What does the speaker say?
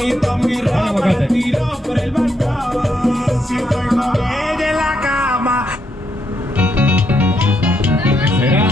Y toda mi ropa la tiró por el balcón. Si estoy con ella en la cama. ¿Qué será?